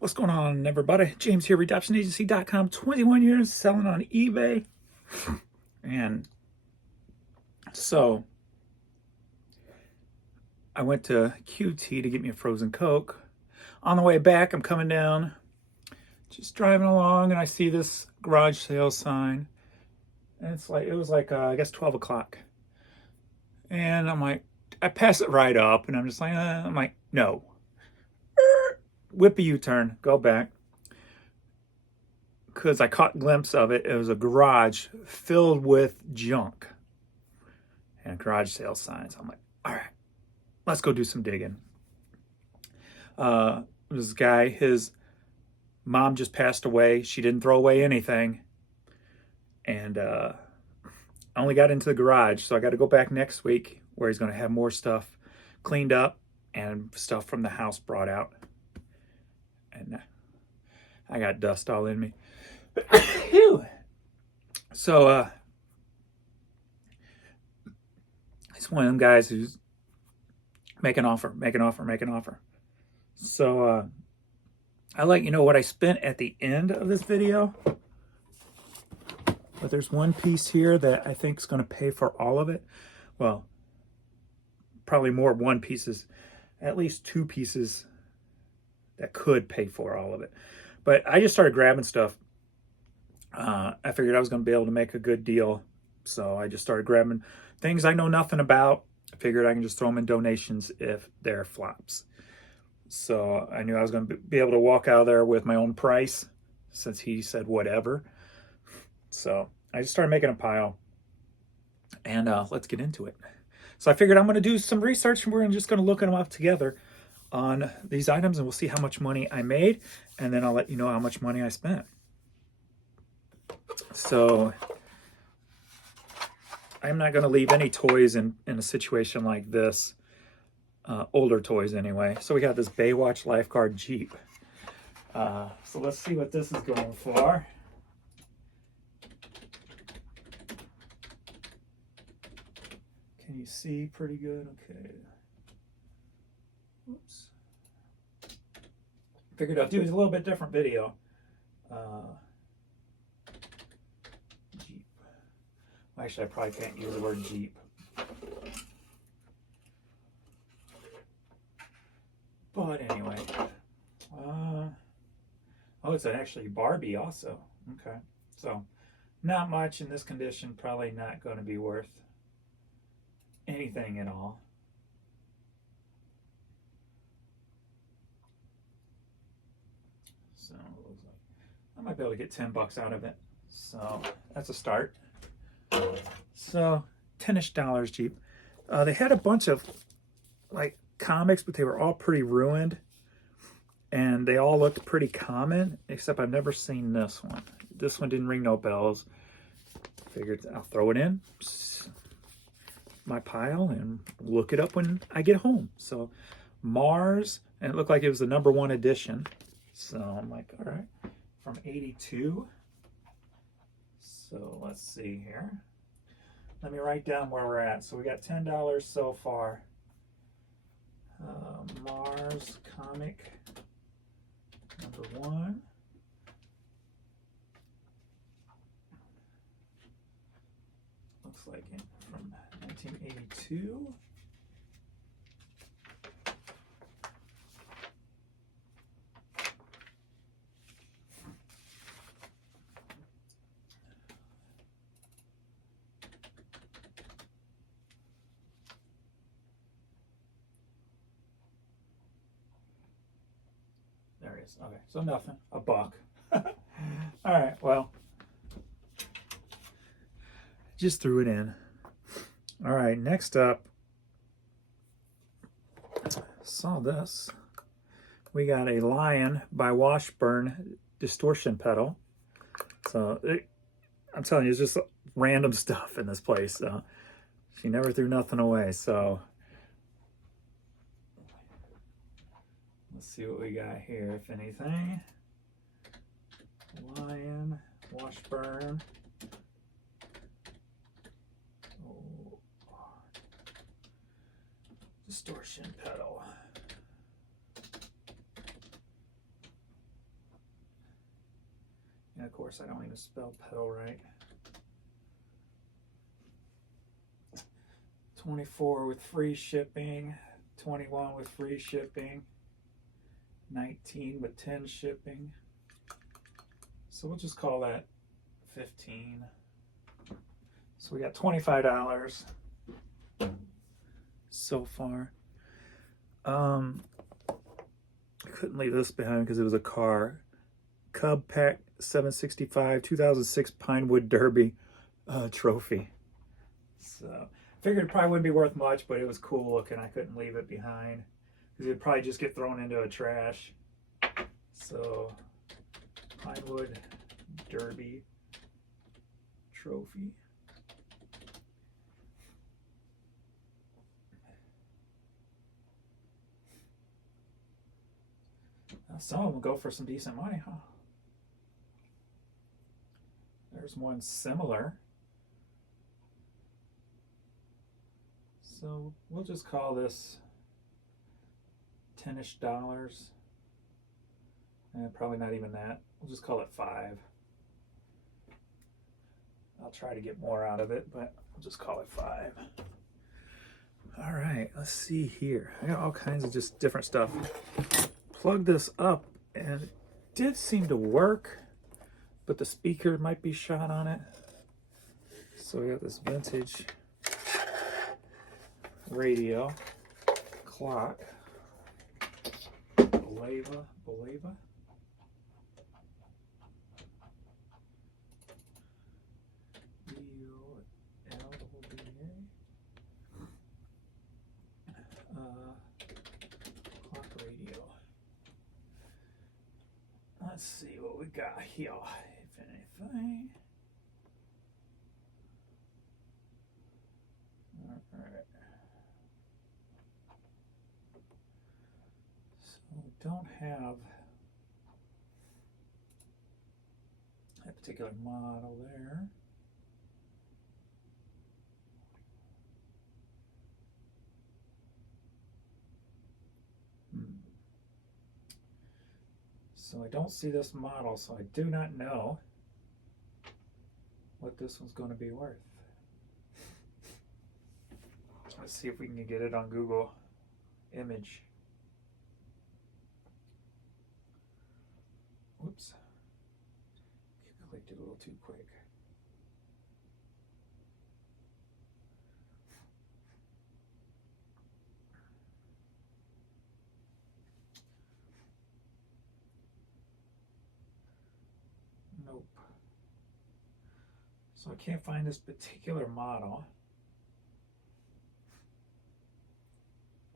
What's going on, everybody? James here, redemptionagency.com, 21 years selling on eBay. And so I went to QT to get me a frozen Coke. On the way back, I'm coming down, just driving along, and I see this garage sale sign. And it was like, I guess 12 o'clock. And I'm like, I pass it right up, and I'm just like, I'm like, no. Whip a U-turn, go back. Because I caught a glimpse of it. It was a garage filled with junk and garage sale signs. I'm like, all right, let's go do some digging. This guy, his mom just passed away. She didn't throw away anything. And I only got into the garage, so I got to go back next week where he's going to have more stuff cleaned up and stuff from the house brought out. And I got dust all in me. So he's one of them guys who's make an offer. So I'll let you know what I spent at the end of this video. But there's one piece here that I think is going to pay for all of it. Well, probably more one pieces, at least two pieces that could pay for all of it. But I just started grabbing stuff. I figured I was going to be able to make a good deal. So I just started grabbing things I know nothing about. I figured I can just throw them in donations if they're flops. So I knew I was going to be able to walk out of there with my own price since he said whatever. So I just started making a pile. And let's get into it. So I figured I'm going to do some research and we're just going to look them up together on these items and we'll see how much money I made. And then I'll let you know how much money I spent. So I'm not going to leave any toys in a situation like this. Older toys anyway. So we got this Baywatch lifeguard Jeep. So let's see what this is going for. Can you see pretty good? Okay. Oops. Figured I'd do a little bit different video. Jeep. Actually, I probably can't use the word Jeep. But anyway. Oh, it's actually Barbie also. Okay. So, not much in this condition. Probably not going to be worth anything at all. So, it looks like I might be able to get $10 out of it. So, that's a start. So, $10-ish Jeep. They had a bunch of, like, comics, but they were all pretty ruined. And they all looked pretty common, except I've never seen this one. This one didn't ring no bells. Figured I'll throw it in my pile and look it up when I get home. So Mars, and it looked like it was the #1 edition. So I'm like, all right, from 82. So let's see here. Let me write down where we're at. So we got $10 so far. Mars comic #1. Looks like it from 1982. There it is. Okay, so nothing. $1. All right, well, just threw it in. All right, next up, saw this. We got a Lion by Washburn distortion pedal. So I'm telling you, it's just random stuff in this place. She never threw nothing away. So let's see what we got here, if anything. Lion, Washburn. Oh. Distortion pedal. of course, I don't even spell pedal right. 24 with free shipping, 21 with free shipping, 19 with 10 shipping. So we'll just call that 15. So we got $25 so far. I couldn't leave this behind because it was a car. Cub Pack 765 2006 Pinewood Derby trophy. So I figured it probably wouldn't be worth much, but it was cool looking. I couldn't leave it behind because it'd probably just get thrown into a trash. So Pinewood Derby trophy. Now some of them go for some decent money, huh? There's one similar. So we'll just call this $10-ish. Probably not even that. We'll just call it 5. I'll try to get more out of it, but we'll just call it 5. All right, let's see here. I got all kinds of just different stuff. Plug this up and it did seem to work, but the speaker might be shot on it. So we got this vintage radio clock. Beleva. Clock radio. Let's see what we got here, if anything. All right. So we don't have that particular model there. So I don't see this model, so I do not know what this one's going to be worth. Let's see if we can get it on Google Image. Whoops. Clicked it a little too quick. Nope. So I can't find this particular model.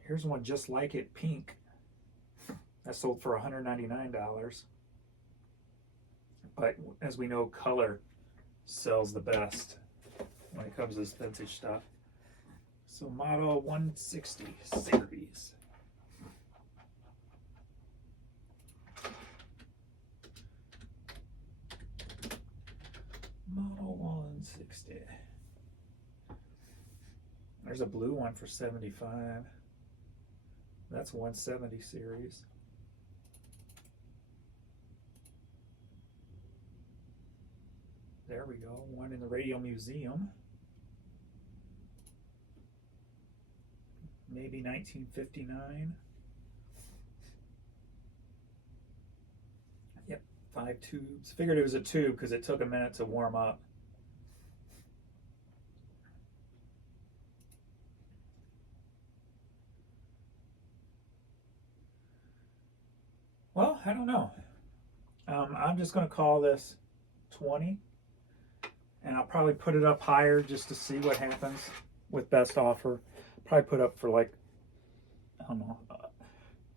Here's one just like it, pink. That sold for $199. But as we know, color sells the best when it comes to this vintage stuff. So model 160 series. Model 160. There's a blue one for 75. That's 170 series. There we go. One in the Radio Museum. Maybe 1959. Yep, 5 tubes. Figured it was a tube because it took a minute to warm up. Well, I don't know. I'm just going to call this 20. And I'll probably put it up higher just to see what happens with best offer. Probably put up for like, I don't know,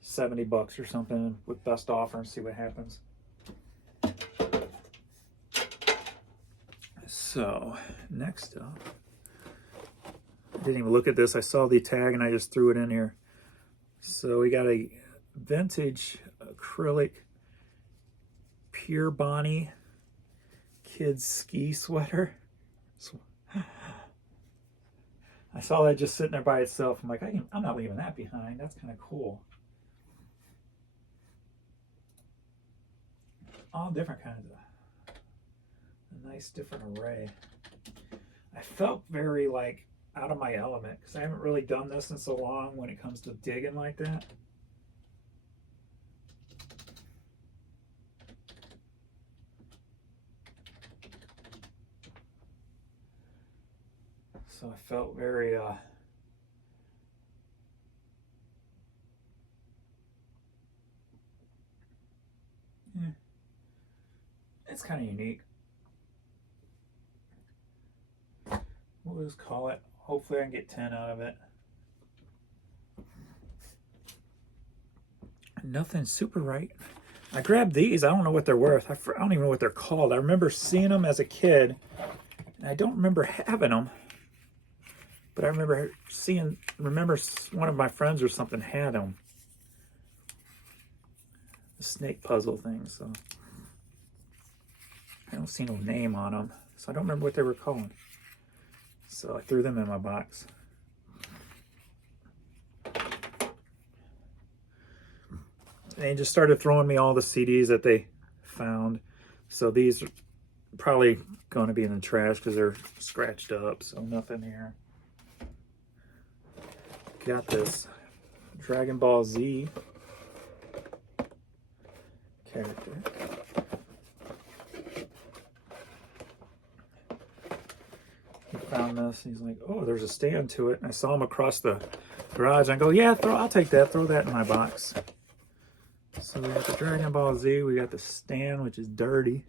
$70 or something with best offer and see what happens. So, next up, I didn't even look at this. I saw the tag and I just threw it in here. So we got a vintage acrylic Pure Bonnie kids ski sweater. I saw that just sitting there by itself. I'm like, I'm not leaving that behind. That's kind of cool. All different kinds of nice different array. I felt very like out of my element because I haven't really done this in so long when it comes to digging like that. So I felt very yeah, it's kind of unique. We'll just call it. Hopefully I can get 10 out of it. Nothing super right. I grabbed these. I don't know what they're worth. I don't even know what they're called. I remember seeing them as a kid, and I don't remember having them. But I remember remember one of my friends or something had them. The snake puzzle thing, so. I don't see no name on them, so I don't remember what they were called. So I threw them in my box. They just started throwing me all the CDs that they found. So these are probably going to be in the trash because they're scratched up, so nothing here. Got this Dragon Ball Z character. He found this. He's like, oh, there's a stand to it. And I saw him across the garage. I go, yeah, I'll take that. Throw that in my box. So we got the Dragon Ball Z. We got the stand, which is dirty.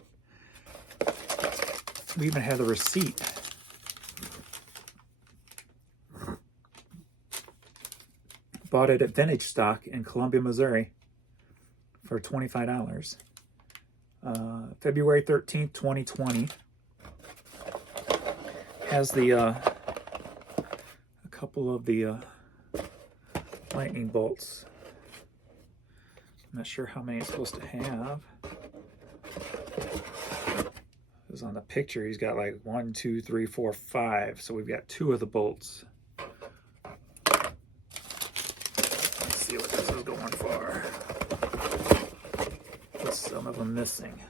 We even have the receipt. Bought it at Vintage Stock in Columbia, Missouri for $25. February 13th, 2020. Has the a couple of the lightning bolts. I'm not sure how many it's supposed to have. Because on the picture he's got like 1, 2, 3, 4, 5. So we've got 2 of the bolts. Let's see what this is going for. There's some of them missing.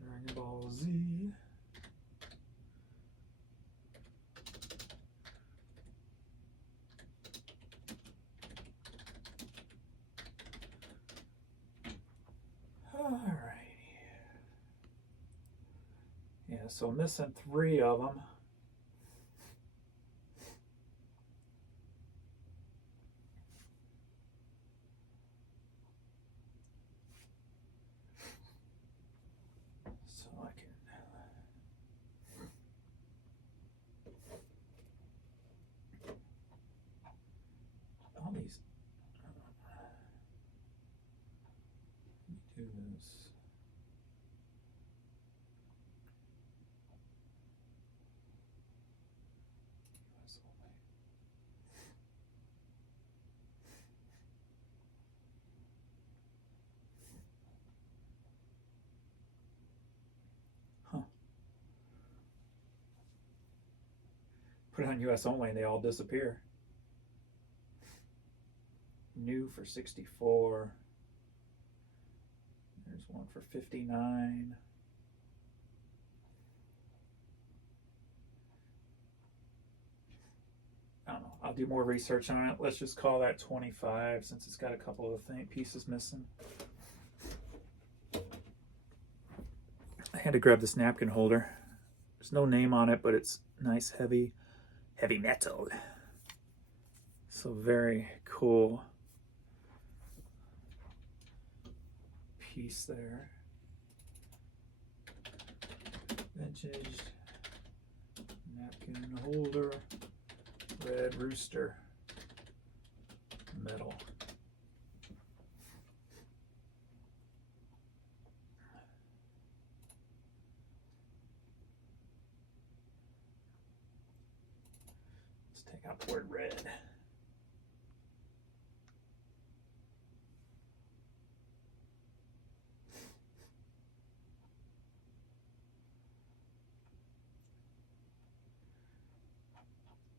Dragon Ball Z. Alrighty. Yeah, so missing 3 of them. So I can all these. Let me do this. Put it on US only and they all disappear. New for 64. There's one for 59. I don't know. I'll do more research on it. Let's just call that 25 since it's got a couple of pieces missing. I had to grab this napkin holder. There's no name on it, but it's nice, heavy metal. So very cool piece there. Vintage napkin holder, red rooster, metal. Let's take out the word red.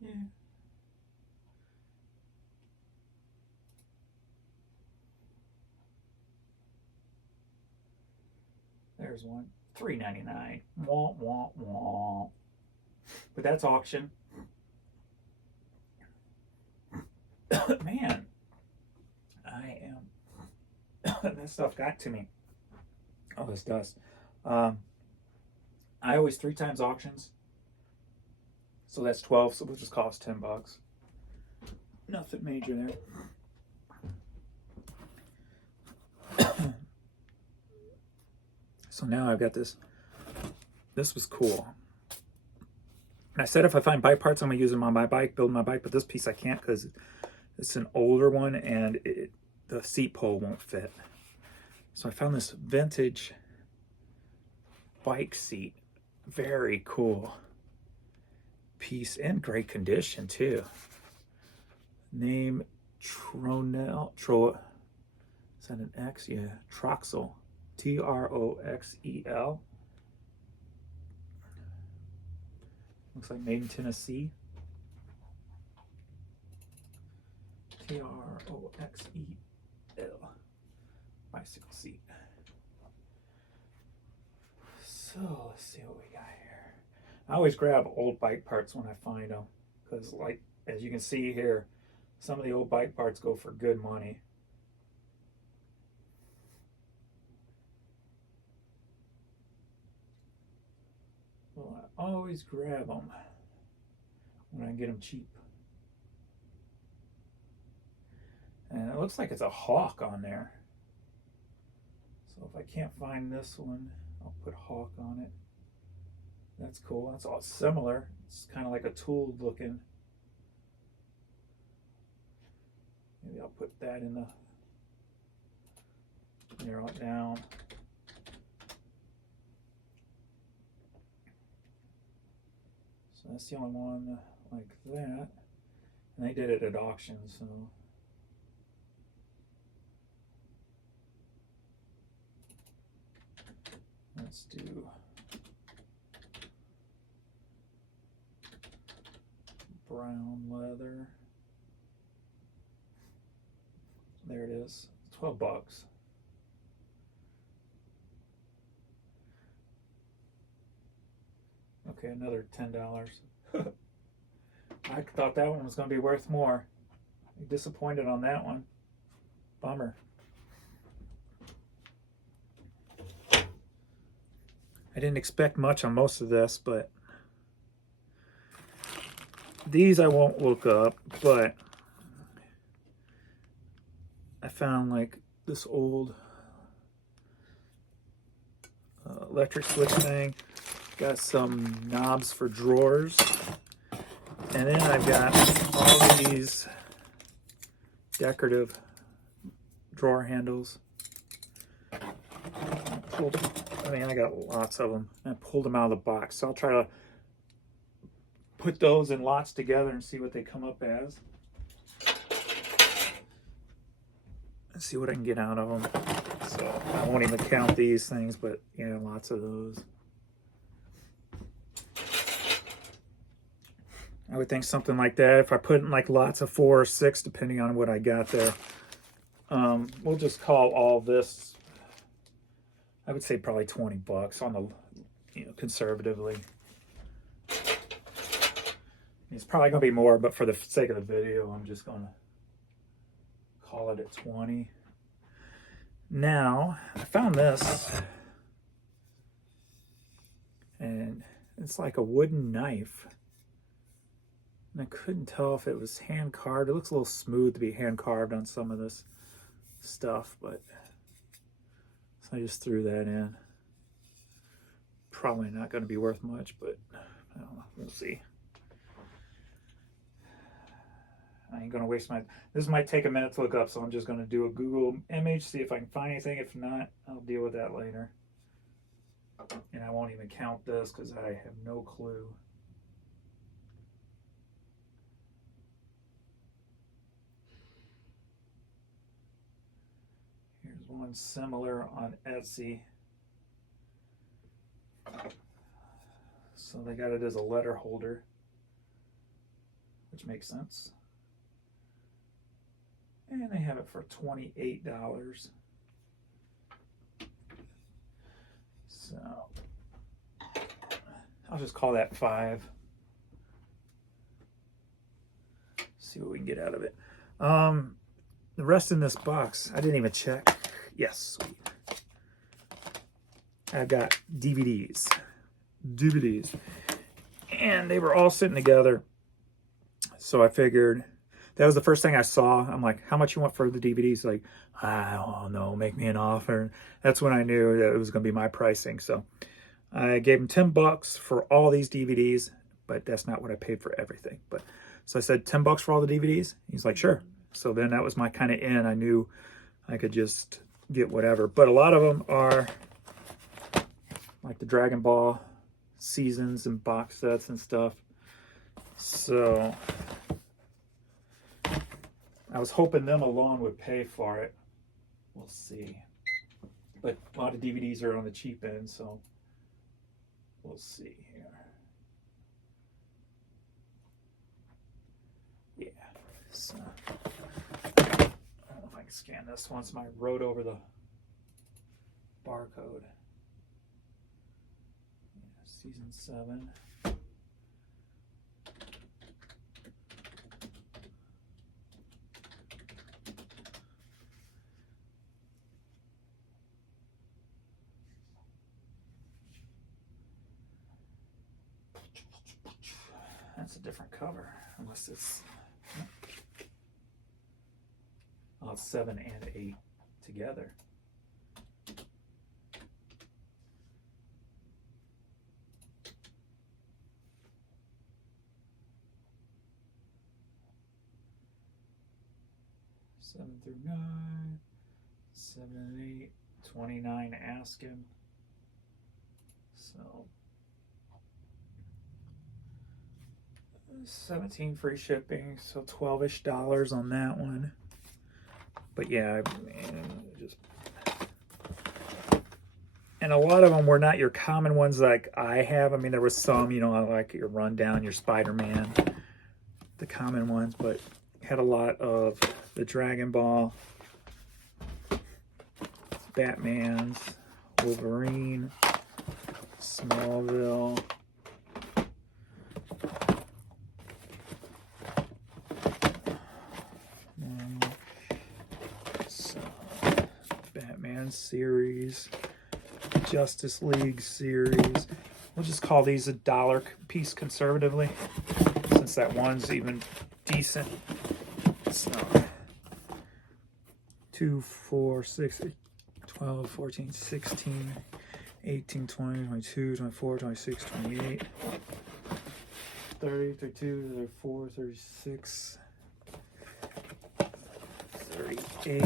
Yeah. Here's one, $3.99. Wah, wah, wah. But that's auction. Man, I am. That stuff got to me. Oh, this dust. I always 3 times auctions. So that's 12, so we'll just cost $10. Nothing major there. So now I've got this. This was cool. And I said if I find bike parts, I'm going to use them on my bike, build my bike. But this piece I can't because it's an older one and the seat pole won't fit. So I found this vintage bike seat. Very cool piece, in great condition too. Name Tronel. Is that an X? Yeah, Troxel. Troxel. Looks like made in Tennessee. Troxel. Bicycle seat. So let's see what we got here. I always grab old bike parts when I find them, because like as you can see here, some of the old bike parts go for good money. Well, I always grab them when I get them cheap. And it looks like it's a hawk on there. So if I can't find this one, I'll put hawk on it. That's cool. That's all similar. It's kind of like a tool looking. Maybe I'll put that in the, narrow it down. So that's the only one like that. And they did it at auction, so. Let's do brown leather. There it is, $12. Okay, another $10. I thought that one was going to be worth more. Disappointed on that one. Bummer. I didn't expect much on most of this, but these I won't look up, but I found like this old electric switch thing. Got some knobs for drawers. And then I've got all these decorative drawer handles. I got lots of them. I pulled them out of the box. So I'll try to put those in lots together and see what they come up as. And see what I can get out of them. So I won't even count these things, but yeah, lots of those. I would think something like that. If I put in like lots of 4 or 6, depending on what I got there. We'll just call all this, I would say probably $20 on the, conservatively. It's probably going to be more, but for the sake of the video, I'm just going to call it at 20. Now, I found this, and it's like a wooden knife. And I couldn't tell if it was hand carved. It looks a little smooth to be hand carved on some of this stuff, but so I just threw that in. Probably not going to be worth much, but I don't know. We'll see. I ain't going to waste this might take a minute to look up, so I'm just going to do a Google image, see if I can find anything. If not, I'll deal with that later. And I won't even count this because I have no clue. Here's one similar on Etsy. So they got it as a letter holder, which makes sense. And they have it for $28. So I'll just call that 5. See what we can get out of it. The rest in this box, I didn't even check. Yes, sweet. I've got DVDs. And they were all sitting together. So I figured, that was the first thing I saw. I'm like, how much you want for the DVDs? Like, I don't know, make me an offer. That's when I knew that it was going to be my pricing. So I gave him $10 for all these DVDs, but that's not what I paid for everything. But so I said, $10 for all the DVDs? He's like, sure. So then that was my kind of in. I knew I could just get whatever. But a lot of them are like the Dragon Ball seasons and box sets and stuff. So I was hoping them alone would pay for it. We'll see. But a lot of DVDs are on the cheap end, so we'll see here. Yeah. So I don't know if I can scan this once I wrote over the barcode. Yeah, season 7. That's a different cover, unless it's, oh, it's 7 and 8 together. Seven through 9, 7 and 8, 29 asking. So 17 free shipping, so $12-ish on that one. But yeah, and a lot of them were not your common ones like I have. I mean, there was some, you know, like your Rundown, your Spider-Man, the common ones, but had a lot of the Dragon Ball, Batman's, Wolverine, Smallville, Batman series, Justice League series. We'll just call these $1 piece conservatively, since that one's even decent. So 2, 4, 6, 12, 14, 16, 18, 20, 22, 24, 26, 28, 30, 32, 34, 36, 38,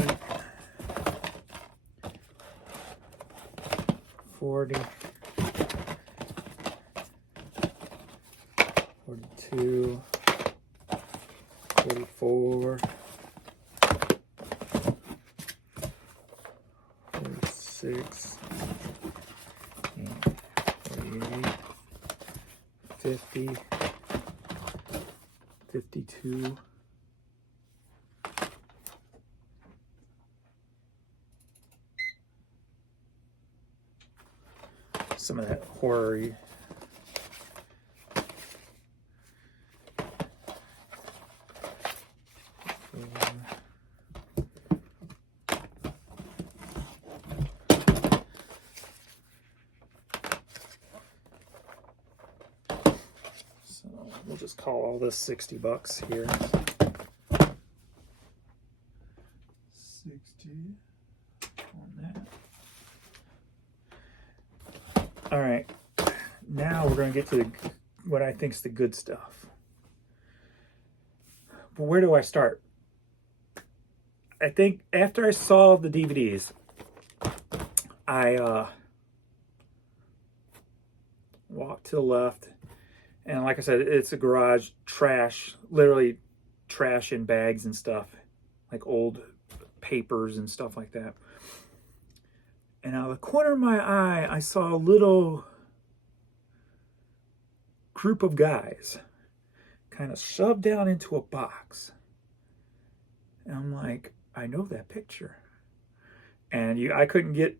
40, 42, 44, 46, 48, 50, 52, some of that horror-y. So we'll just call all this $60 here. 60 on that. All right, now we're going to get to what I think is the good stuff. But where do I start? I think after I saw the DVDs, I walked to the left, and like I said, it's a garage, trash, literally trash in bags and stuff, like old papers and stuff like that. And out of the corner of my eye, I saw a little group of guys kind of shoved down into a box. And I'm like, I know that picture. And I couldn't get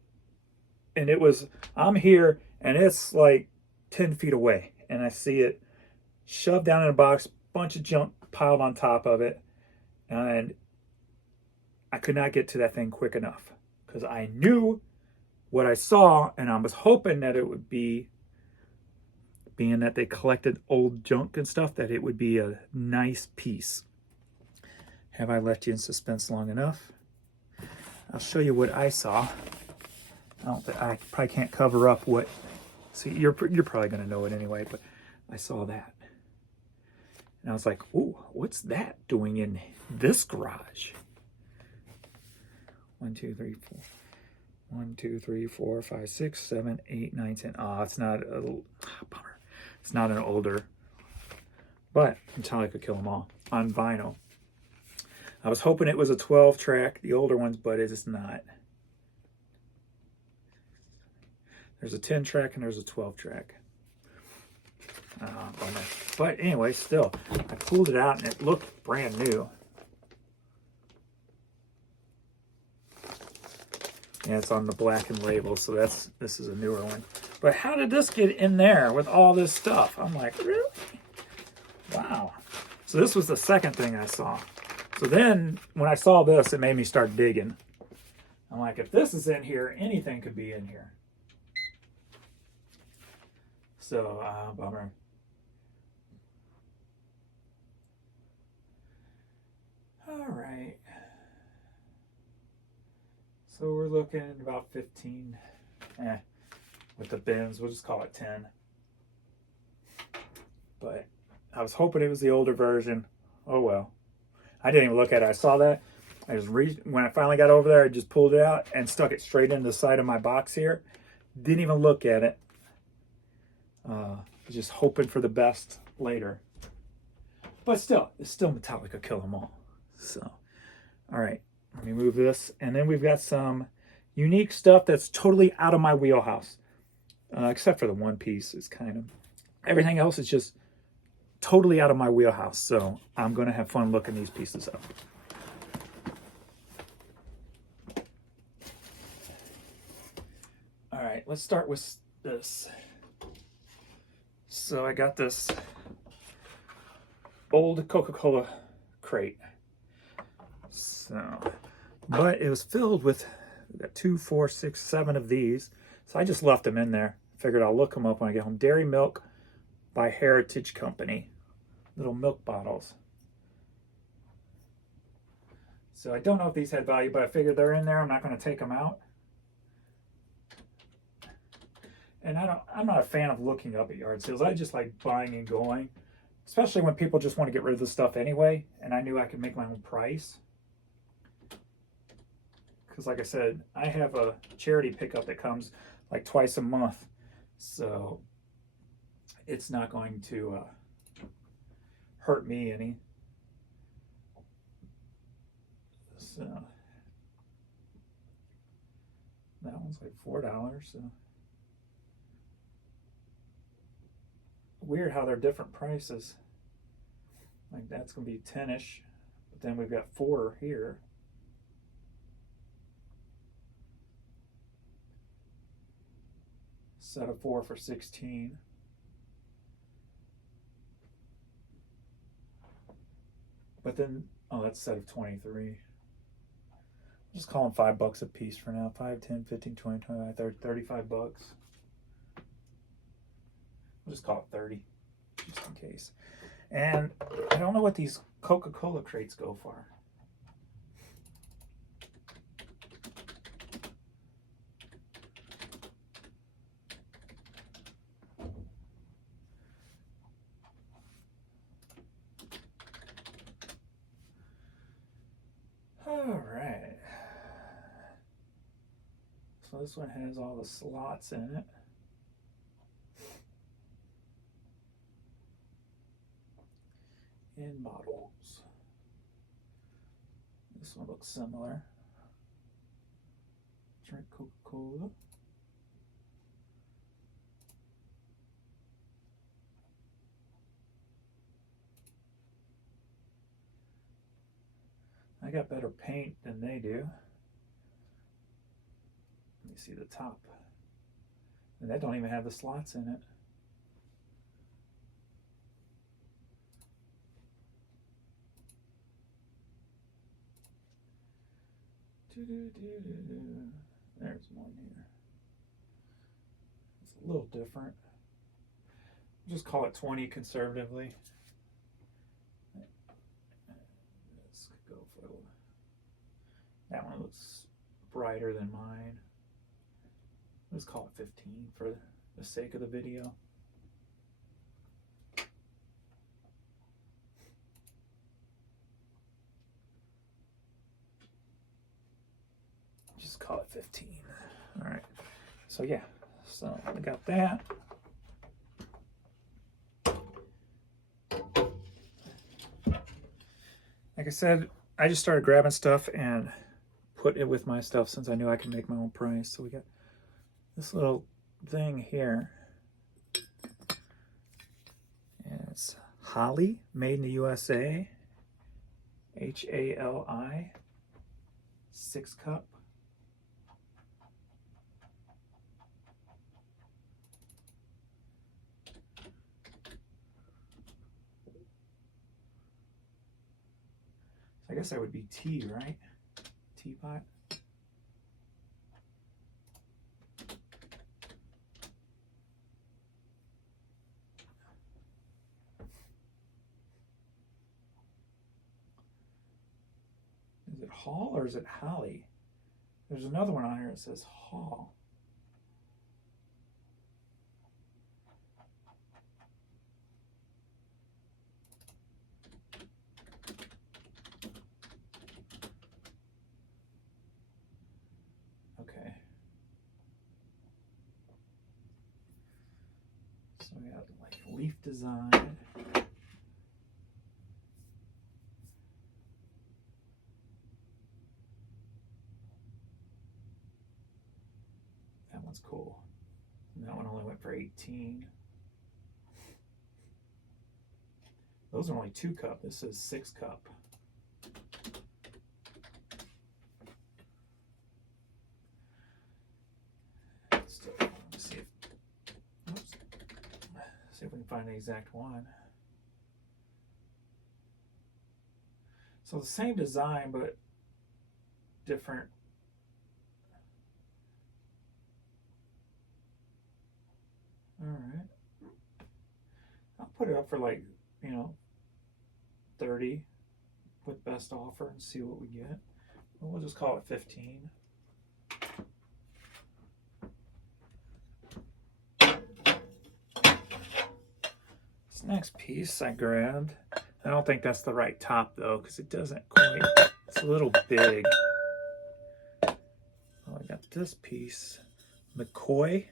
and it was, I'm here and it's like 10 feet away, and I see it shoved down in a box, bunch of junk piled on top of it, and I could not get to that thing quick enough because I knew what I saw, and I was hoping that it would be, being that they collected old junk and stuff, that it would be a nice piece. Have I left you in suspense long enough? I'll show you what I saw. I probably can't cover up what. See, you're probably going to know it anyway, but I saw that. And I was like, ooh, what's that doing in this garage? 1, 2, 3, 4. 1, 2, 3, 4, 5, 6, 7, 8, 9, 10. Oh, it's not a bummer. It's not an older, but Metallica Kill 'Em All on vinyl. I was hoping it was a 12 track, the older ones, but it's not. There's a 10 track and there's a 12 track. Bummer. But anyway, still, I pulled it out and it looked brand new. Yeah, it's on the blackened label, so this is a newer one. But how did this get in there with all this stuff? I'm like, really? Wow. So this was the second thing I saw. So then when I saw this, it made me start digging. I'm like, if this is in here, anything could be in here. So, bummer. All right. So we're looking at about 15. With the bins, we'll just call it 10. But I was hoping it was the older version. Oh well. I didn't even look at it. I saw that. I just when I finally got over there, I just pulled it out and stuck it straight into the side of my box here. Didn't even look at it. Just hoping for the best later. But still, it's still Metallica Kill 'Em All. So, all right, let me move this. And then we've got some unique stuff that's totally out of my wheelhouse. Except for the one piece is kind of, everything else is just totally out of my wheelhouse. So I'm going to have fun looking these pieces up. All right, let's start with this. So I got this old Coca-Cola crate. So, but it was filled with, we got 2, 4, 6, 7 of these. So I just left them in there. Figured I'll look them up when I get home. Dairy Milk by Heritage Company. Little milk bottles. So I don't know if these had value, but I figured they're in there. I'm not going to take them out. And I'm not a fan of looking up at yard sales. I just like buying and going, especially when people just want to get rid of the stuff anyway. And I knew I could make my own price. Because like I said, I have a charity pickup that comes like twice a month. So it's not going to hurt me any. So that one's like $4. So weird how they're different prices. Like that's gonna be 10-ish, but then we've got 4 here. Set of 4 for 16. But then, oh, that's a set of 23. Just call them $5 a piece for now. 5, 10, 15, 20, 25, 30, $35. We'll just call it 30, just in case. And I don't know what these Coca-Cola crates go for. All right. So this one has all the slots in it. In bottles. This one looks similar. Drink Coca-Cola. I got better paint than they do. Let me see the top. And that don't even have the slots in it. There's one here. It's a little different. Just call it 20 conservatively. Let's go for that one. Looks brighter than mine. Let's call it 15 for the sake of the video. Just call it 15. All right. So yeah. So I got that. Like I said, I just started grabbing stuff and put it with my stuff since I knew I could make my own price. So we got this little thing here. And it's Holly, made in the USA. H-A-L-I. 6-cup. I guess that would be tea, right? Teapot. Is it Hall or is it Holly? There's another one on here that says Hall. Okay. So we got like leaf design. That one's cool. And that one only went for 18. Those are only 2-cup. This is 6-cup. Let's see if we can find the exact one. So the same design, but different. All right. I'll put it up for like, 30 with best offer and see what we get. We'll just call it 15. This next piece I grabbed, I don't think that's the right top though, because it doesn't quite, it's a little big. Oh, I got this piece, McCoy,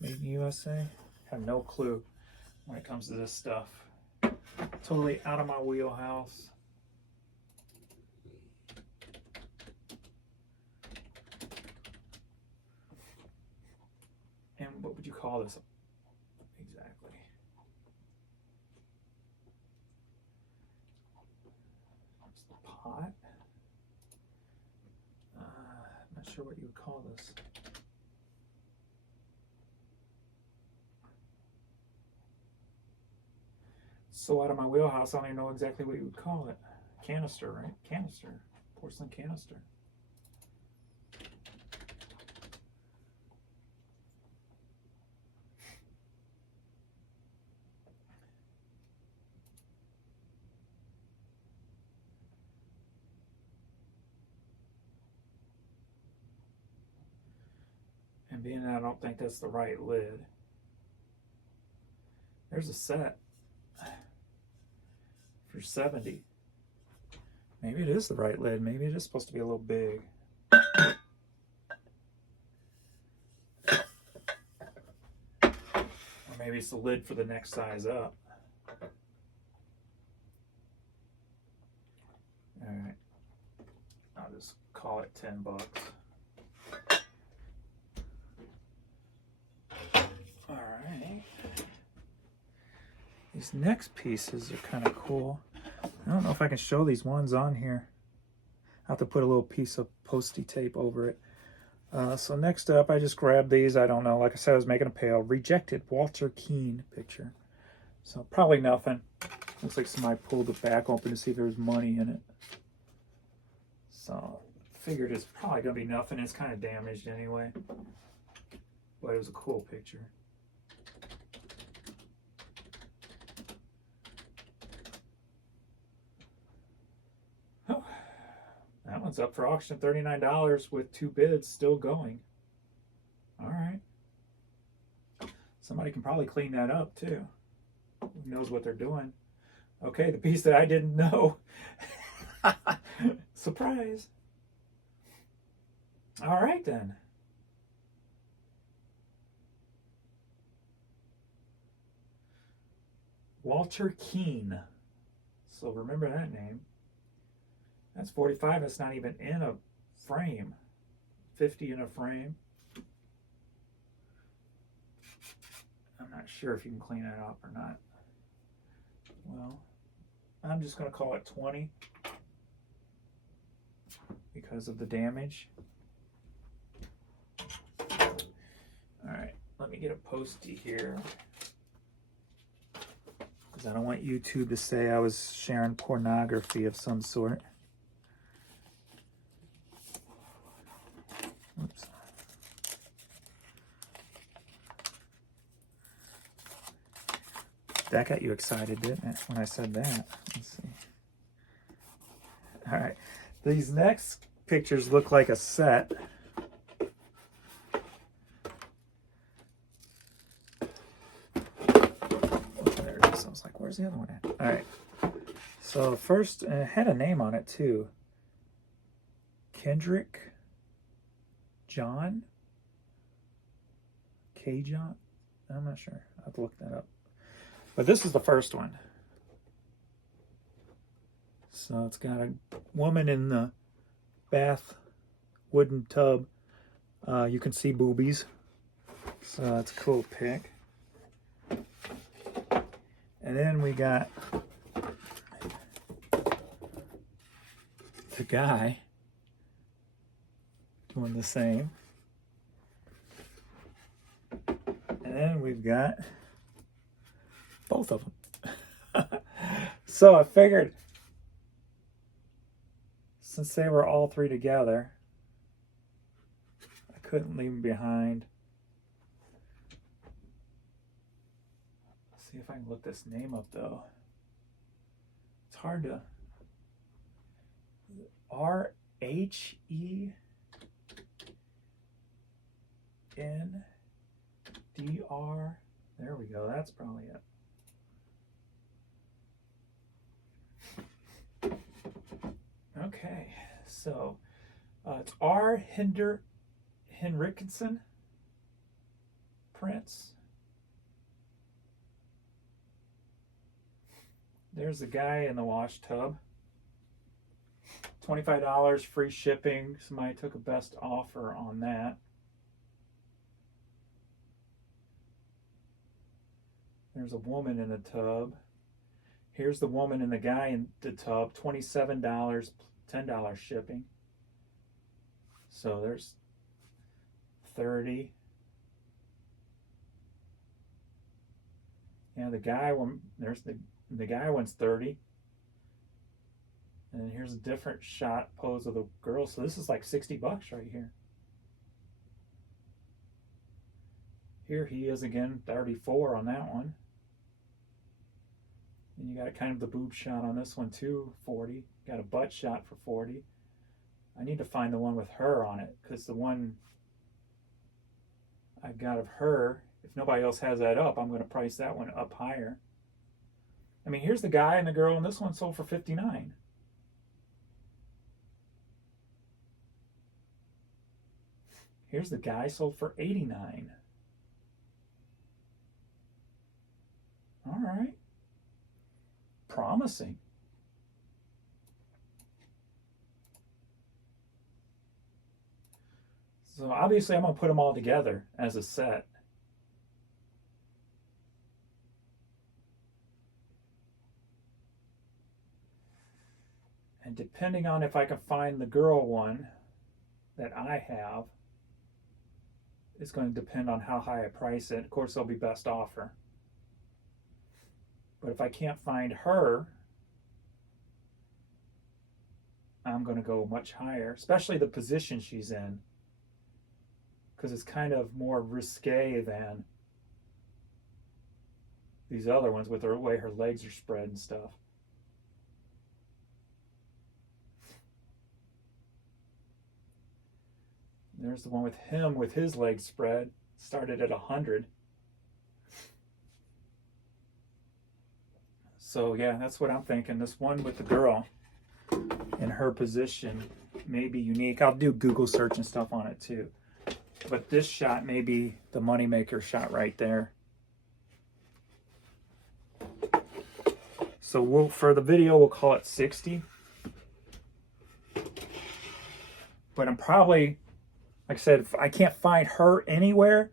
made in USA. I have no clue when it comes to this stuff. Totally out of my wheelhouse. And what would you call this exactly? It's the pot. I'm not sure what you would call this. So out of my wheelhouse, I don't even know exactly what you would call it. Canister, right? Canister. Porcelain canister. And being that I don't think that's the right lid, there's a set for 70. Maybe it is the right lid. Maybe it is supposed to be a little big. Or maybe it's the lid for the next size up. All right. I'll just call it $10. All right. These next pieces are kind of cool. I don't know if I can show these ones on here. I'll have to put a little piece of posty tape over it. So next up, I just grabbed these. I don't know. Like I said, I was making a pail. Rejected Walter Keane picture. So probably nothing. Looks like somebody pulled the back open to see if there was money in it. So figured it's probably going to be nothing. It's kind of damaged anyway. But it was a cool picture. Oh, that one's up for auction, $39 with 2 bids still going. All right. Somebody can probably clean that up too. Who knows what they're doing? Okay, the piece that I didn't know. Surprise. All right then. Walter Keane. So remember that name. That's 45. That's not even in a frame. 50 in a frame. I'm not sure if you can clean that up or not. Well, I'm just going to call it 20 because of the damage. All right, let me get a postie here because I don't want YouTube to say I was sharing pornography of some sort. Oops. That got you excited, didn't it, when I said that? Let's see. All right. These next pictures look like a set. There it is. I was like, where's the other one at? All right. So first, it had a name on it, too. Kendrick John? K. John? I'm not sure. I'll have to look that up. But this is the first one. So it's got a woman in the bath wooden tub. You can see boobies. So that's a cool pic. And then we got the guy doing the same. And then we've got both of them. So I figured since they were all three together, I couldn't leave them behind. Let's see if I can look this name up though. It's hard to. RHENDR. There we go. That's probably it. Okay, so it's R. Henriksen prints. There's the guy in the wash tub. $25 free shipping. Somebody took a best offer on that. There's a woman in the tub. Here's the woman and the guy in the tub. $27, $10 shipping. So there's 30. Yeah, the guy one. There's the guy one's 30. And here's a different shot pose of the girl. So this is like $60 right here. Here he is again, 34 on that one. And you got kind of the boob shot on this one too, 40. Got a butt shot for 40. I need to find the one with her on it because the one I've got of her, if nobody else has that up, I'm going to price that one up higher. I mean, here's the guy and the girl, and this one sold for 59. Here's the guy, sold for 89. All right. Promising. So obviously I'm going to put them all together as a set. And depending on if I can find the girl one that I have, is going to depend on how high I price it. Of course, it'll be best offer. But if I can't find her, I'm going to go much higher, especially the position she's in, because it's kind of more risque than these other ones with the way her legs are spread and stuff. There's the one with him with his legs spread. Started at 100. So yeah, that's what I'm thinking. This one with the girl in her position may be unique. I'll do Google search and stuff on it too. But this shot may be the moneymaker shot right there. So for the video, we'll call it 60. But I'm probably, like I said, if I can't find her anywhere,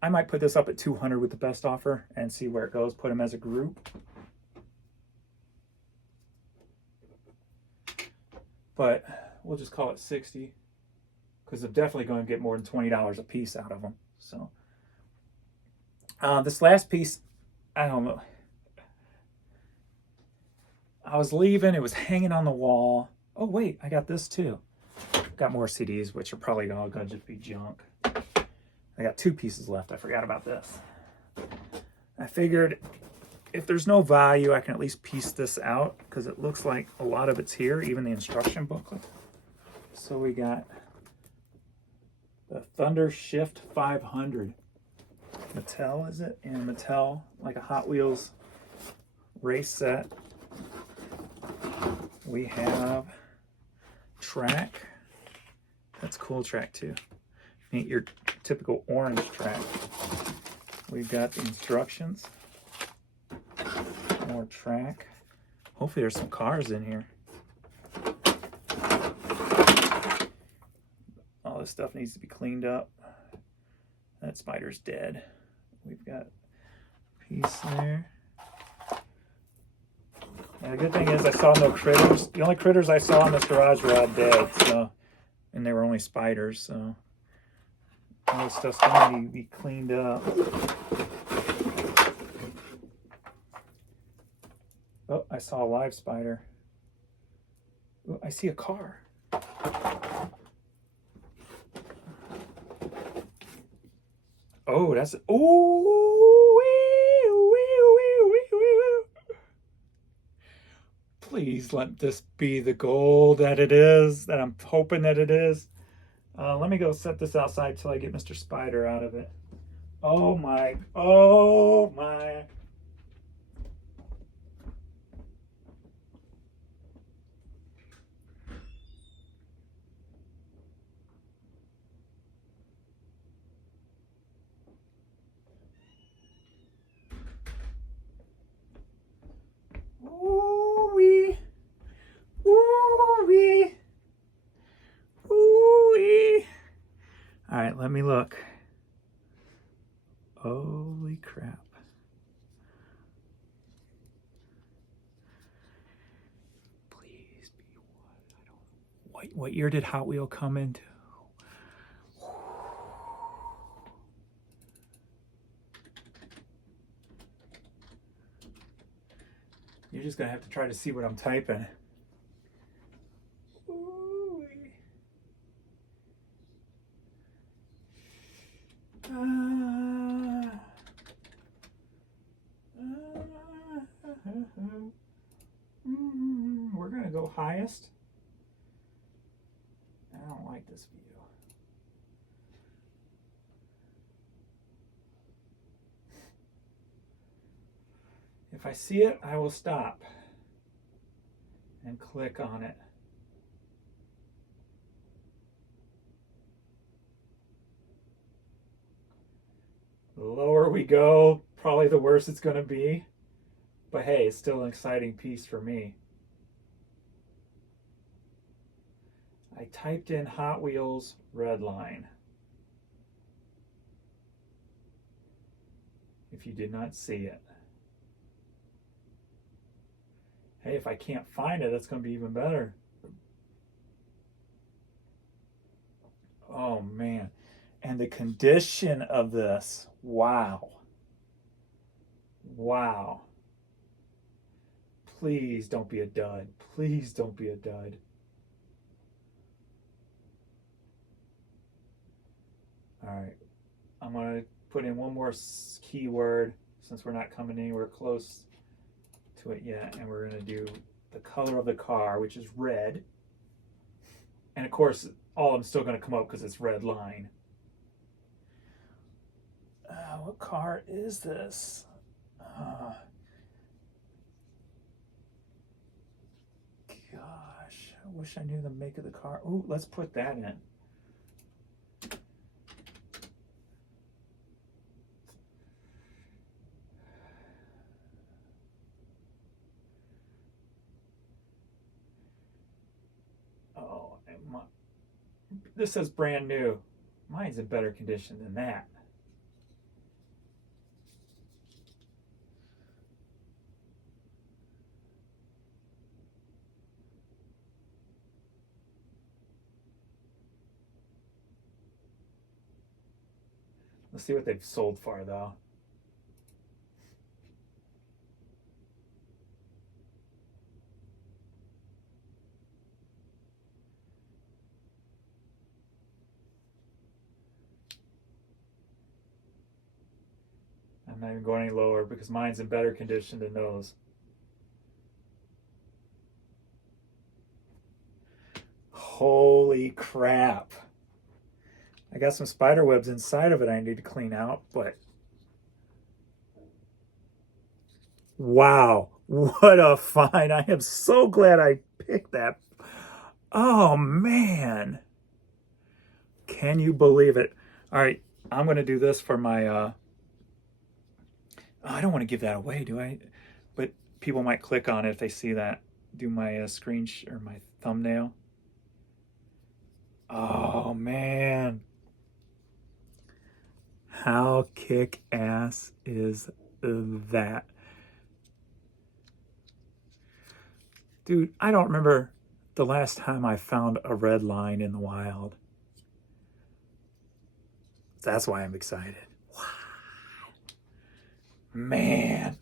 I might put this up at 200 with the best offer and see where it goes. Put them as a group. But we'll just call it 60 because I'm definitely going to get more than $20 a piece out of them. So this last piece, I don't know. I was leaving. It was hanging on the wall. Oh, wait. I got this too. Got more CDs, which are probably all going to just be junk. I got 2 pieces left. I forgot about this. I figured if there's no value, I can at least piece this out because it looks like a lot of it's here, even the instruction booklet. So we got the Thunder Shift 500. Mattel, is it? And Mattel, like a Hot Wheels race set. We have track. That's cool track too. Ain't your typical orange track. We've got the instructions. More track. Hopefully there's some cars in here. All this stuff needs to be cleaned up. That spider's dead. We've got a piece there. And the good thing is I saw no critters. The only critters I saw in this garage were all dead, so, and they were only spiders, so all this stuff's going to be cleaned up. Oh, I saw a live spider. Oh, I see a car. Oh, that's... Oh, please let this be the goal that it is, that I'm hoping that it is. Let me go set this outside till I get Mr. Spider out of it. Oh my, oh my. Ooh-wee. Ooh-wee. Ooh-wee. All right, let me look. Holy crap. Please be one. I don't know. What year did Hot Wheel come into? You're just going to have to try to see what I'm typing. We're going to go highest. I don't like this view. If I see it, I will stop and click on it. The lower we go, probably the worse it's going to be. But hey, it's still an exciting piece for me. I typed in Hot Wheels red line. If you did not see it. Hey, if I can't find it, that's going to be even better. Oh, man. And the condition of this, wow. Wow. Please don't be a dud. Please don't be a dud. All right. I'm going to put in one more keyword since we're not coming anywhere close to it yet. And we're going to do the color of the car, which is red. And of course, all of them still going to come up because it's red line. What car is this? Gosh, I wish I knew the make of the car. Ooh, let's put that in. Oh, this says brand new. Mine's in better condition than that. Let's see what they've sold for, though. I'm not even going any lower because mine's in better condition than those. Holy crap. I got some spider webs inside of it I need to clean out, but wow, what a find. I am so glad I picked that. Oh, man. Can you believe it? All right, I'm going to do this for my... I don't want to give that away, do I? But people might click on it if they see that. Do my screen or my thumbnail. Oh, man. How kick-ass is that? Dude, I don't remember the last time I found a red line in the wild. That's why I'm excited. Wow. Man.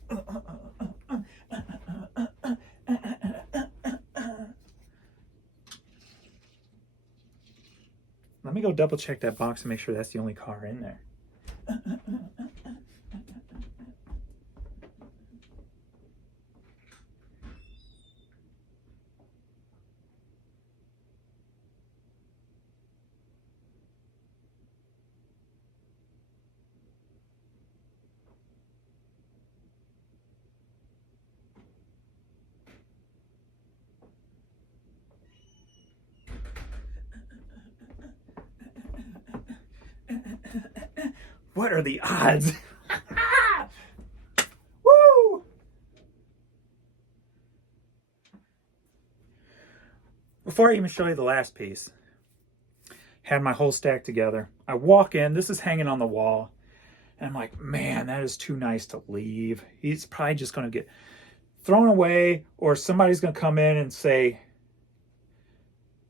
Let me go double check that box and make sure that's the only car in there. What are the odds? Woo! Before I even show you the last piece, had my whole stack together. I walk in, this is hanging on the wall, and I'm like, man, that is too nice to leave. He's probably just going to get thrown away, or somebody's going to come in and say,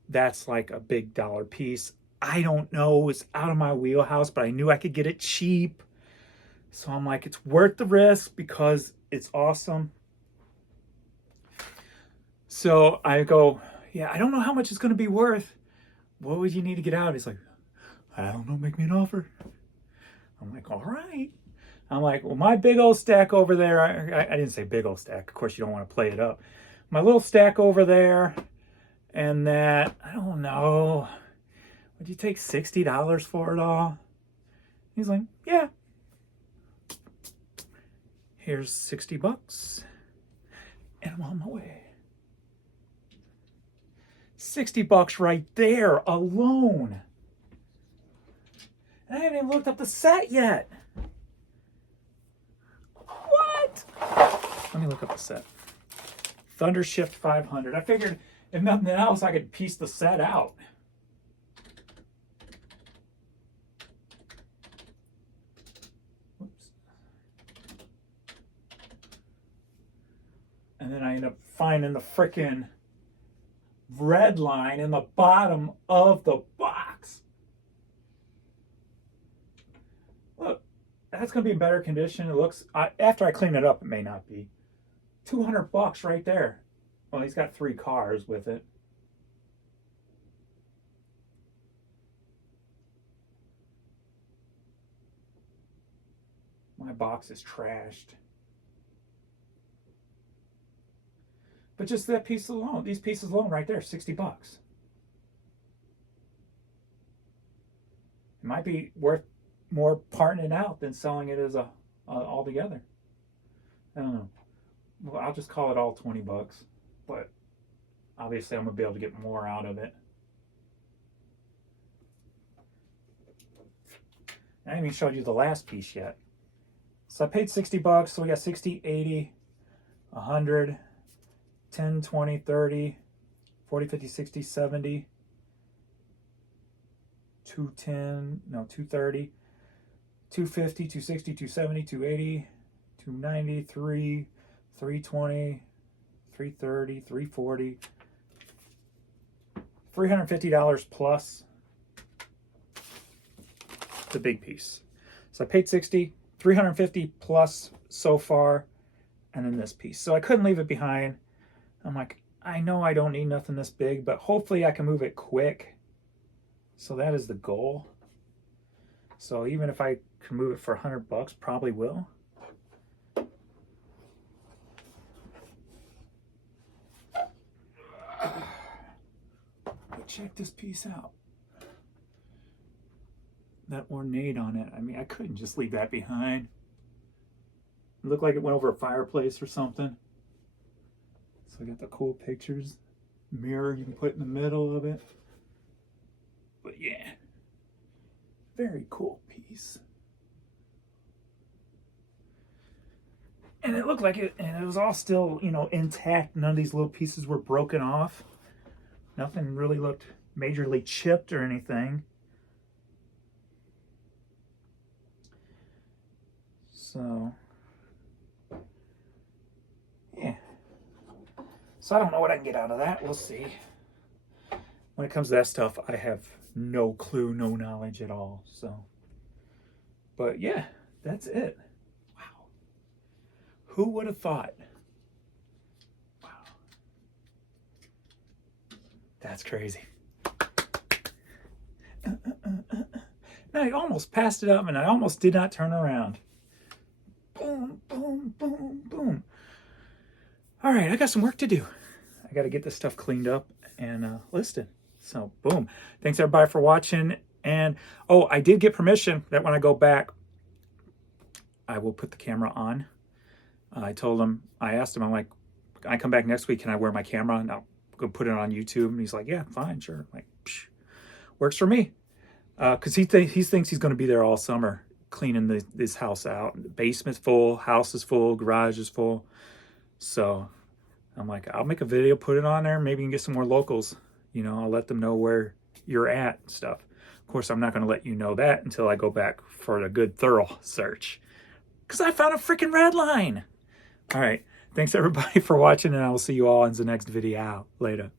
that's like a big dollar piece. I don't know, it's out of my wheelhouse, but I knew I could get it cheap. So I'm like, it's worth the risk because it's awesome. So I go, yeah, I don't know how much it's going to be worth. What would you need to get out? He's like, I don't know, make me an offer. I'm like, all right. I'm like, well, my big old stack over there, I didn't say big old stack. Of course, you don't want to play it up. My little stack over there and that, I don't know. Would you take $60 for it all? He's like, yeah. Here's $60. And I'm on my way. $60 right there alone. And I haven't even looked up the set yet. What? Let me look up the set. Thunder Shift 500. I figured if nothing else, I could piece the set out. Whoops. And then I end up finding the frickin' red line in the bottom of the box. that's going to be in better condition. It looks, after I clean it up, it may not be. $200 right there. Well, he's got 3 cars with it. My box is trashed. But just that piece alone, these pieces alone right there, $60. It might be worth more parting it out than selling it as a all together. I don't know. Well, I'll just call it all $20, but obviously I'm gonna be able to get more out of it. I haven't even showed you the last piece yet. So I paid $60, so we got 60, 80, 100, 10, 20, 30, 40, 50, 60, 70, 210, no, 230, 250, 260, 270, 280, 290, 320, 330, 340, $350 plus the big piece. So I paid 60, 350 plus so far, and then this piece. So I couldn't leave it behind. I'm like, I know I don't need nothing this big, but hopefully I can move it quick. So that is the goal. So even if I can move it for $100, probably will. But check this piece out. That ornate on it. I mean, I couldn't just leave that behind. It looked like it went over a fireplace or something. So I got the cool pictures. Mirror you can put in the middle of it. But yeah, very cool piece. And it looked like it, and it was all still, you know, intact. None of these little pieces were broken off. Nothing really looked majorly chipped or anything. So, yeah. So I don't know what I can get out of that. We'll see. When it comes to that stuff, I have no clue, no knowledge at all. So, but yeah, that's it. Wow. Who would have thought? Wow. That's crazy. Now I almost passed it up and I almost did not turn around. Boom, boom, boom, boom. All right, I got some work to do. I got to get this stuff cleaned up and listed. So, boom. Thanks, everybody, for watching. And, oh, I did get permission that when I go back, I will put the camera on. I asked him, I'm like, I come back next week, can I wear my camera? And I'll go put it on YouTube. And he's like, yeah, fine, sure. I'm like, psh, works for me. Because he thinks he's going to be there all summer cleaning this house out. The basement's full, house is full, garage is full. So I'm like, I'll make a video, put it on there. Maybe you can get some more locals. You know, I'll let them know where you're at and stuff. Of course, I'm not going to let you know that until I go back for a good thorough search. Because I found a freaking red line. All right. Thanks, everybody, for watching, and I will see you all in the next video. Later.